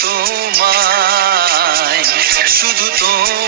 তোমায় শুধু তোমায়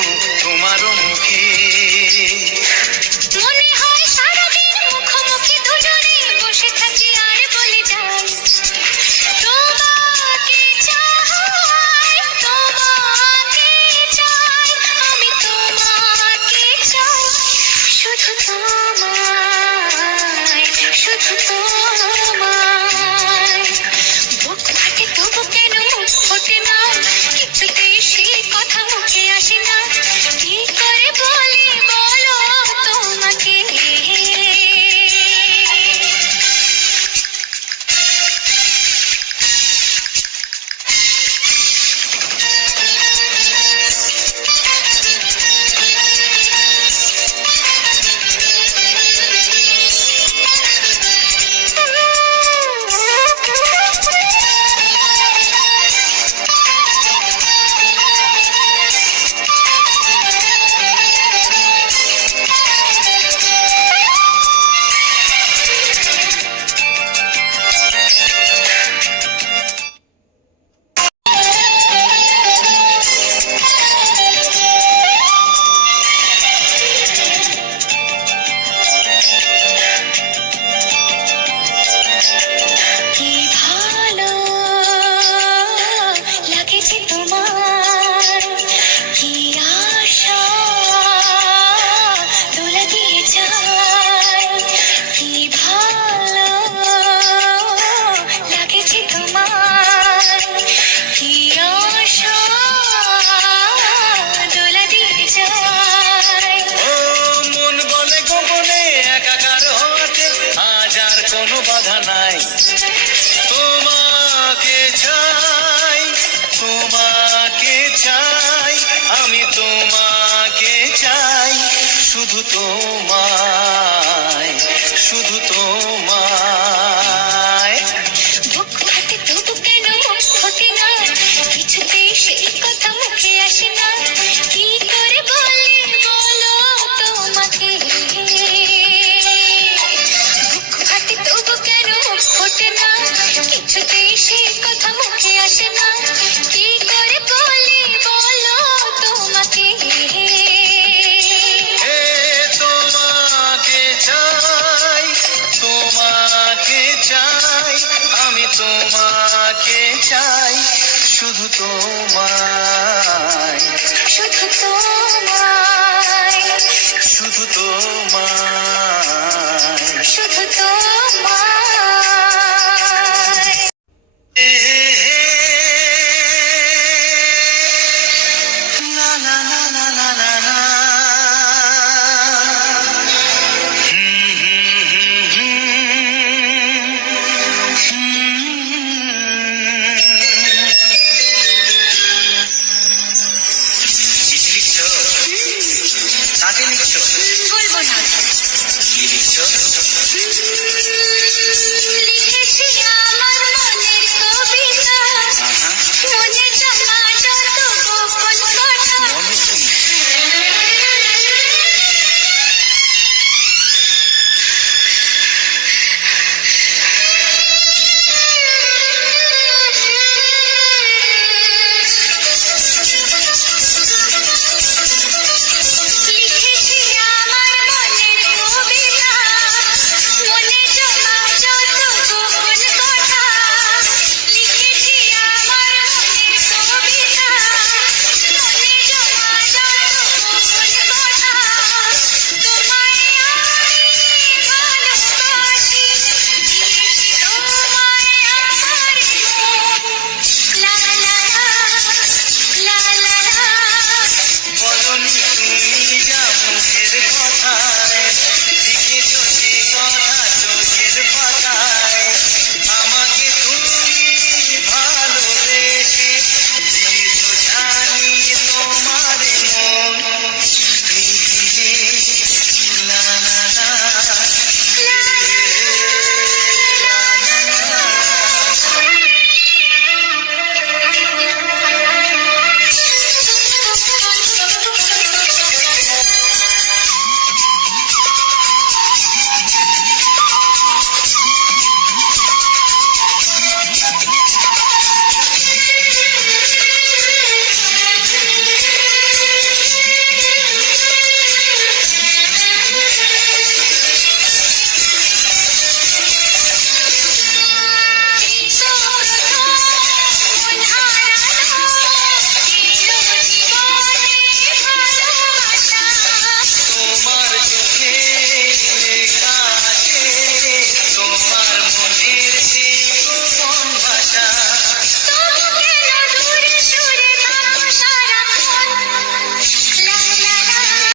তোমায় শুধু তোমায়। Oh.